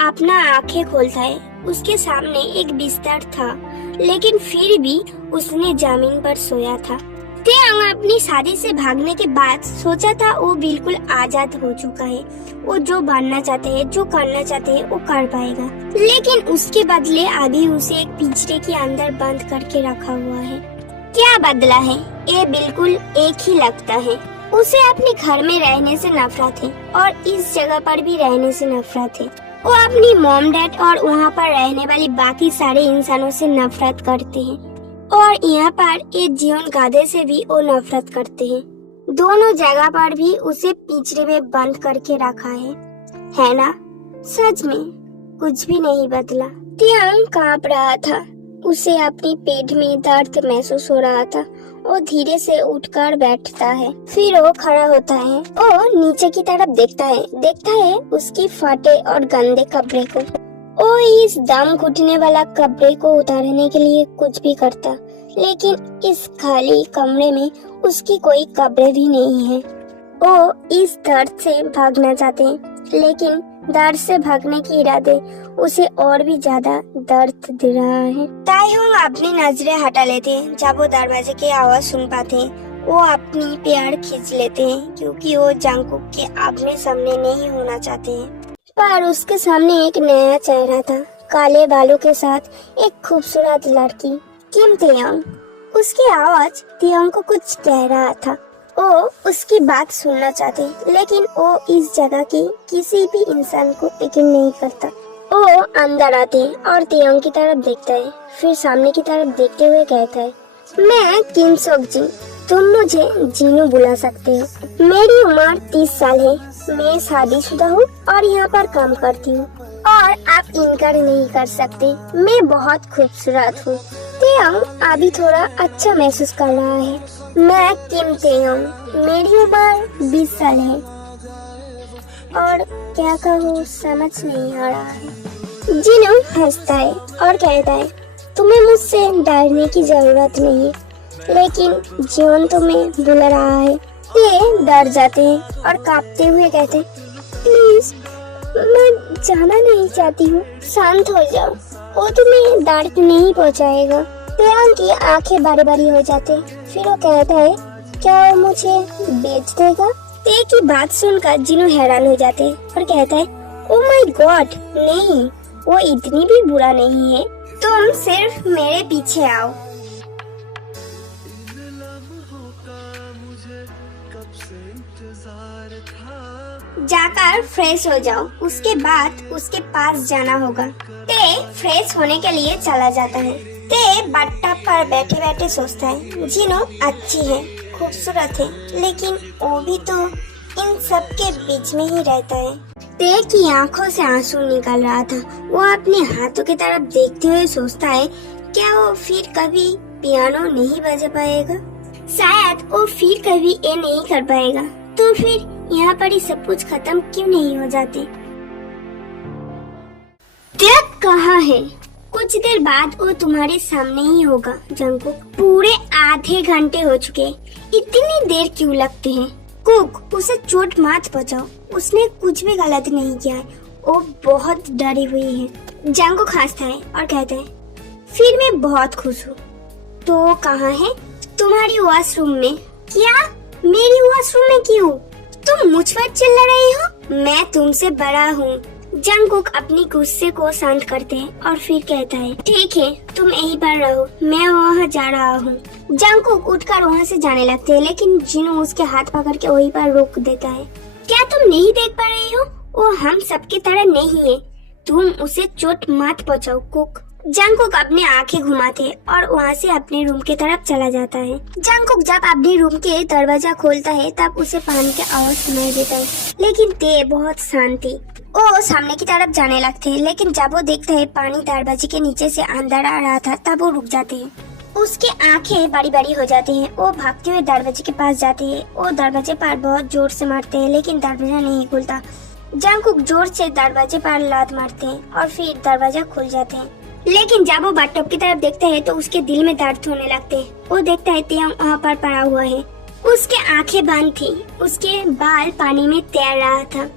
अपना आंखें खोलता है। उसके सामने एक बिस्तर था, लेकिन फिर भी उसने जमीन पर सोया था। तेयांग अपनी शादी से भागने के बाद सोचा था वो बिल्कुल आजाद हो चुका है। वो जो बनना चाहते है, जो करना चाहते है, वो कर पाएगा। लेकिन उसके बदले अभी उसे एक पिंजरे के अंदर बंद करके रखा हुआ है। क्या बदला है? ये बिल्कुल एक ही लगता है। उसे अपने घर में रहने से नफरत है और इस जगह पर भी रहने से नफरत है। वो अपनी मॉम डैड और वहाँ पर रहने वाली बाकी सारे इंसानों से नफरत करते हैं और यहाँ पर एक जीवन गाधे से भी वो नफरत करते हैं। दोनों जगह पर भी उसे पिंजरे में बंद करके रखा है ना? सच में कुछ भी नहीं बदला। तेयांग कांप रहा था। उसे अपनी पेट में दर्द महसूस हो रहा था। वो धीरे से उठकर बैठता है, फिर वो खड़ा होता है। वो नीचे की तरफ देखता है उसकी फटे और गंदे कपड़े को। वो इस दम घुटने वाला कपड़े को उतारने के लिए कुछ भी करता, लेकिन इस खाली कमरे में उसकी कोई कपड़े भी नहीं है। वो इस दर्द से भागना चाहते हैं, लेकिन दर्द से भागने के इरादे उसे और भी ज्यादा दर्द दे रहा है। ताइहोंग अपनी नजरें हटा लेते हैं जब वो दरवाजे की आवाज सुन पाते हैं। वो अपनी पैर खींच लेते हैं क्योंकि वो जंगकुक के आमने सामने नहीं होना चाहते हैं। पर उसके सामने एक नया चेहरा था, काले बालों के साथ एक खूबसूरत लड़की, किम तेयांग। उसकी आवाज तेयांग को कुछ कह रहा था। वो उसकी बात सुनना चाहते, लेकिन वो इस जगह के किसी भी इंसान को यकीन नहीं करता। वो अंदर आते और तेयांग की तरफ देखता है, फिर सामने की तरफ देखते हुए कहता है, मैं किम सोक जिन, तुम मुझे जीनू बुला सकते हो। मेरी उम्र 30 साल है। मैं शादीशुदा हूँ और यहाँ पर काम करती हूँ और आप इनकार नहीं कर सकते, मैं बहुत खूबसूरत हूँ। तेयांग अभी थोड़ा अच्छा महसूस कर रहा है। मैं किम तेयांग, मेरी उम्र 20 साल है और क्या कहूँ समझ नहीं आ रहा है। जिनू हंसता है और कहता है, तुम्हें मुझसे डरने की जरूरत नहीं है, लेकिन जीवन तुम्हें बुला रहा है। ये डर जाते हैं और कांपते हुए कहते हैं, प्लीज मैं जाना नहीं चाहती हूँ, शांत हो जाओ, वो तुम्हें दर्द नहीं पहुँचाएगा। तेयांग की आंखें बारी बारी हो जाते, फिर वो कहता है, क्या वो मुझे बेच देगा? ते की बात सुनकर जिनू हैरान हो जाते हैं और कहता है, ओ माय गॉड, नहीं, वो इतनी भी बुरा नहीं है, तुम सिर्फ मेरे पीछे आओ। जाकर फ्रेश हो जाओ, उसके बाद उसके पास जाना होगा। ते फ्रेश होने के लिए चला जाता है। ते बट्टा पर बैठे बैठे सोचता है, जिनू अच्छी है, खूबसूरत है, लेकिन वो भी तो इन सब के बीच में ही रहता है। ते की आंखों से आंसू निकल रहा था। वो अपने हाथों की तरफ देखते हुए सोचता है, क्या वो फिर कभी पियानो नहीं बजा पाएगा? शायद वो फिर कभी ये नहीं कर पाएगा। तो फिर यहाँ पर ही सब कुछ खत्म क्यों नहीं हो जाते? त्याग कहाँ है? कुछ देर बाद वो तुम्हारे सामने ही होगा जंगकुक। पूरे आधे घंटे हो चुके, इतनी देर क्यों लगते हैं? कुक, उसे चोट मत पहुंचाओ, उसने कुछ भी गलत नहीं किया है, वो बहुत डरी हुई है। जंगकुक हंसता है और कहता है, फिर मैं बहुत खुश हूँ। तो कहाँ है? तुम्हारी वॉशरूम में। क्या? मेरी वॉशरूम में क्यों? तुम मुझ पर चिल्ला रही हो? मैं तुमसे बड़ा हूँ। जंगकुक अपनी गुस्से को शांत करते हैं और फिर कहता है, ठीक है, तुम यहीं पर रहो, मैं वहाँ जा रहा हूँ। जंगकुक उठकर वहाँ से जाने लगते हैं, लेकिन जिनू उसके हाथ पकड़ के वहीं पर रोक देता है। क्या तुम नहीं देख पा रही हो? वो हम सबकी तरह नहीं है, तुम उसे चोट मत पहुँचाओ कुक। जंगकुक अपनी आंखें घुमाते और वहाँ से अपने रूम की तरफ चला जाता है। जंगकुक जब अपने रूम के दरवाजा खोलता है तब उसे पानी की आवाज सुनाई देता है, लेकिन ते बहुत शांत थी। वो सामने की तरफ जाने लगते हैं, लेकिन जब वो देखते हैं पानी दरवाजे के नीचे से अंदर आ रहा था, तब वो रुक जाते हैं। उसके आंखें बड़ी बड़ी हो जाती हैं। वो भागते हुए दरवाजे के पास जाते हैं। वो दरवाजे पर बहुत जोर से मारते हैं, लेकिन दरवाजा नहीं खुलता। जंगकुक जोर से दरवाजे पर लात मारते हैं और फिर दरवाजा खुल जाते हैं। लेकिन जब वो बाथटब की तरफ देखता है तो उसके दिल में दर्द होने लगते हैं। वो देखता है तेयांग वहाँ पर पड़ा हुआ है। उसके आंखें बंद थी, उसके बाल पानी में तैर रहा था।